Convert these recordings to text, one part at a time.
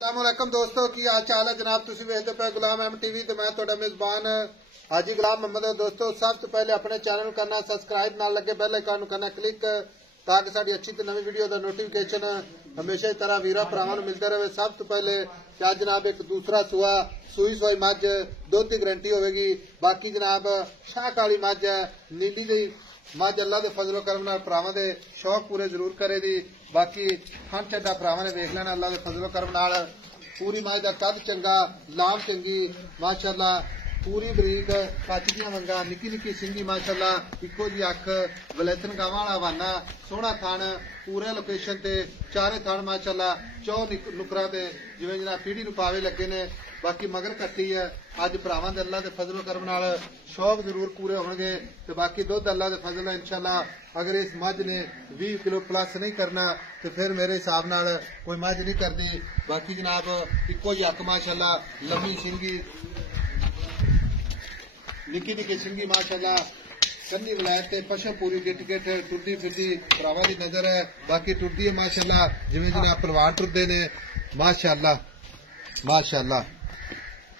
अस्सलामुअलैकुम दोस्तों की हाल चाल है जनाब तुम वेखते पे गुलाम अहमद टीवी तो मैं तुहाडा मेजबान हाजी गुलाम मोहम्मद है। दोस्तों सब तो पहले अपने चैनल करना सबसक्राइब नाल लगे बेल आइकन करना क्लिक ताकि साडी अच्छी तो नवी वीडियो का नोटिफिकेशन हमेशा ही तरह वीरा भरावां नूं मिलता रहे। सब तो पहले क्या जनाब एक दूसरा सुआ सूई सोई मझ दुध की गारंटी होगी। बाकी जनाब शाह काली मझ नीली दी मझ अल्लाह के फजलो करम नाल भरावां दे शौक पूरे जरूर करे दी। बाकी हन चड्डा भरावां ने वेख लेना अल्लाह के फजलो करम नाल पूरी मझ का कद चंगा लाम चंगी माशाअल्लाह पूरी बरीक कच दियां वंगा निक्की निक्की सिंगी माशाअल्लाह इको जी अख वलैतन गावां वाला हवाना सोहना थण पूरे लोकेशन ते चारे थण माशाअल्लाह चौ नुकरा ते जिवें जनाब पीढ़ी नूं पावे लगे ने। बाकी मगर कट्टी है अज भरावां दे अल्लाह दे फजलो करम नाल शौक जरूर पूरे होणगे ते बाकी दुध अल्लाह दे फजल है इंशाअल्लाह। अगर इस मझ ने 20 किलो प्लस नहीं करना तो फिर मेरे हिसाब नाल कोई मझ नहीं करती। बाकी जनाब इको जी अख माशाअल्लाह लम्मी सिंगी निक्की निक्की सिंगी माशाअल्लाह कन्नी वलैत पशम पूरी गिट गिट टुरदी फिरदी भरावां दी नजर है। बाकी टुरदी है माशाअल्लाह जिवें जनाब परवान टुरदे ने माशाअल्लाह माशाअल्लाह।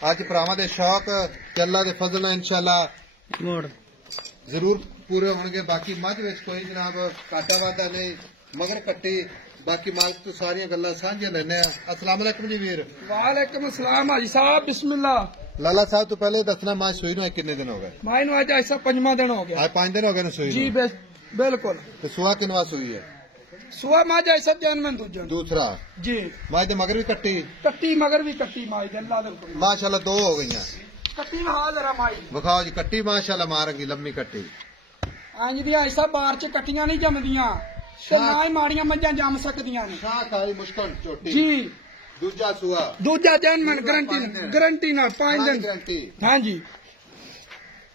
अज भरावां दे शौक ते अल्लाह दे फजल है इंशाअल्लाह जरूर पूरे होंगे। बाकी मझ विच कोई जनाब घाटा वाधा नहीं मगर कट्टी बाकी मालिक तो सारियां गल्लां सांझियां लैने आ। अस्सलाम वालेकुम जी वीर। वालेकुम अस्सलाम हाजी साहब बिस्मिल्लाह। लाला साहब तो पहले दसना मां सूई नूं कितने दिन हो गए? मां नूं अज ऐसा 5वां दिन हो गया। आज 5 दिन हो गए सूई जी बिल्कुल। तो सुआ किनवा सूई है? सुआ मां ऐसा जन्म दूसरा जी मां दे मगर भी कट्टी कट्टी मगर भी कट्टी मां दे अल्लाह दे हुक्म माशाअल्लाह 2 हो गईयां। कट्टी वहा जरा मां बखाओ जी कट्टी माशाअल्लाह मारेंगी लम्मी कट्टी इंज दी ऐसा बार च कट्टियां नहीं जमदियां ते ना ही माड़ियां मज्जां जम सकदियां ने। शाह काली मुश्किल चोटी जी दूजा सुआ दूजा जन्म गारंटी ना 5 दिन गारंटी। हां जी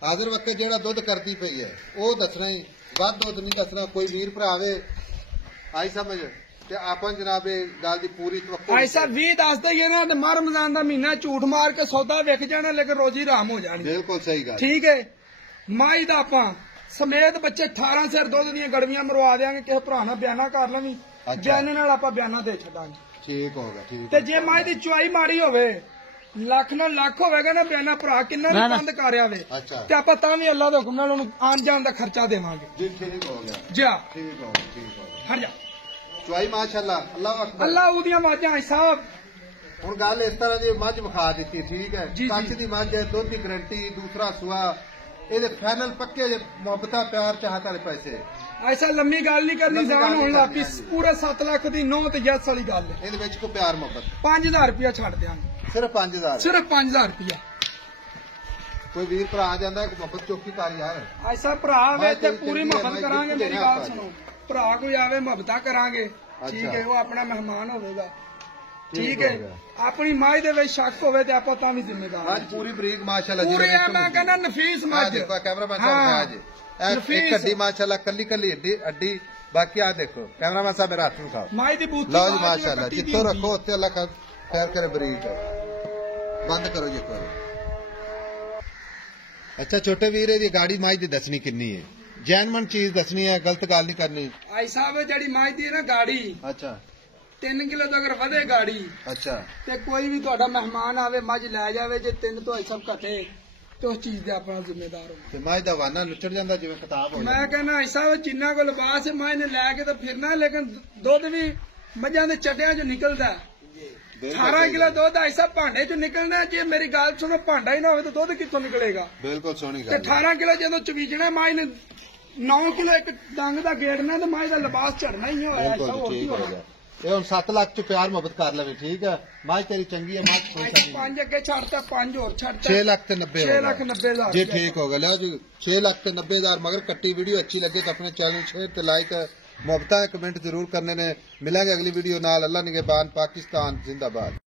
हाजिर वक्त जेड़ा दुध करती पई है वो दसना ही वध दुध नहीं दसना। कोई वीर भरा आवे आई समझ ते आपन जनाब गल दी पूरी तवक्को ऐसा 20 दस दईए ना ते मां रमजान दा महीना झूठ मार के सौदा विक जाना लेकिन रोजी हराम हो जानी। बिल्कुल सही गल ठीक है माई दा आपां समेत बच्चे 18 सिर दुध दी गड़वियां मरवा देंगे किसी भरा नाल बयाना कर लवी बयाने नाल आपां बयाना दे छड्डांगे। ठीक होगा ठीक ते जे माई दी चुआई माड़ी होवे लख ना लख होवेगा ना बयाना भरा किन्ना भी बंद कर आवे अच्छा ते आपां तां भी अल्लाह दे हुक्म नाल ओनू आन जान दा खर्चा देवांगे। जी ठीक हो गया जा ठीक हो गया हट जा चुआई माशाअल्लाह अल्लाह अकबर अल्लाह उदियां वाजां साहब हुण गल इस तरह जी मझ विखा दी ठीक है जी, कच दी मझ है दुध की गारंटी दूसरा सुआ ਇਹਦੇ ਫਾਈਨਲ ਪੱਕੇ ਮੁਹੱਬਤਾਂ ਪਿਆਰ ਚਾਹਤ ਵਾਲੇ ਪੈਸੇ ऐसा लम्मी गल नहीं करनी जान होने लापी पूरे 7 लाख दी 9 ते यस वाली गल ਇਹਦੇ ਵਿੱਚ ਕੋ ਪਿਆਰ ਮੁਹੱਬਤ 5000 रुपया छड़ देंगे ਸਿਰਫ 5000 सिर्फ 5000 रुपया। ਕੋਈ ਵੀਰ ਭਰਾ ਆ ਜਾਂਦਾ ਕਿ ਮੁਹੱਬਤ ਚੌਕੀ ਕਰ ਯਾਰ ऐसा भरा वे ते पूरी चंगी है, मोहब्बत मैं करांगे गिफ्ट मेरी देना गल आपको। सुनो भरा कोई आवे मोहब्बत करांगे ठीक है वो अपना मेहमान होवेगा ठीक है अपनी माई दे विच शक होवे ते आपां तां भी जिम्मेदार आज पूरी बरीक माशाअल्लाह पूरे मैं कहना नफीस मझ देखो कैमरामैन साहब है आज एक हड्डी माशाअल्लाह कल्ली कल्ली हड्डी बाकी आ देखो कैमरामैन साहब मेरा हाथ उठाओ माई दी बूथी लो जी माशाअल्लाह जितो रखो उत्ते अल्लाह खैर करे बरीक बंद करो जी करो। अच्छा छोटे वीर दी गाड़ी माई दी दसनी किन्नी है जैनमन चीज दसनी है गलत गल नहीं करनी। आई साहब जड़ी माई दी ना गाड़ी अच्छा 3 किलो तो अगर वधे गाड़ी अच्छा ते कोई भी तुहाडा मेहमान आवे मझ लै जावे जे 3 तो सब घटे तो उस चीज दे अपना जिम्मेदार हो ते माई दा वाना लुचड़ जांदा जिवें किताब हो मैं कहना ऐसा जिन्ना को लिबास है माई ने लै के तो फिरना लेकिन दुध भी मझां दे चट्टियां चो निकलदा 18 किलो दुध ऐसा भांडे चो निकलना जे मेरी गल सुनो भांडा ही ना हो तो दुध कित्थों निकलेगा। बिल्कुल सोहनी गल 18 किलो जो चवीजना माई ने 9 किलो एक डंग का गेड़ना तो माई का लिबास चढ़ना ही होया ऐसा होर की होना। ये हम 7 लाख च प्यार मोहब्बत कर लवे ठीक है मां तेरी चंगी है मां कोई नहीं 5 अगे छड़ता 5 और छड़ता 6 लाख ते 90 6 लाख 90 हजार जी ठीक हो गया लो जी 6 लाख ते 90 हजार मगर कट्टी वीडियो अच्छी लगे तो अपने चैनल शेयर ते लाइक मोहब्बत कमेंट जरूर करने ने। मिलेंगे अगली वीडियो नाल अल्लाह निगहबान पाकिस्तान जिंदाबाद।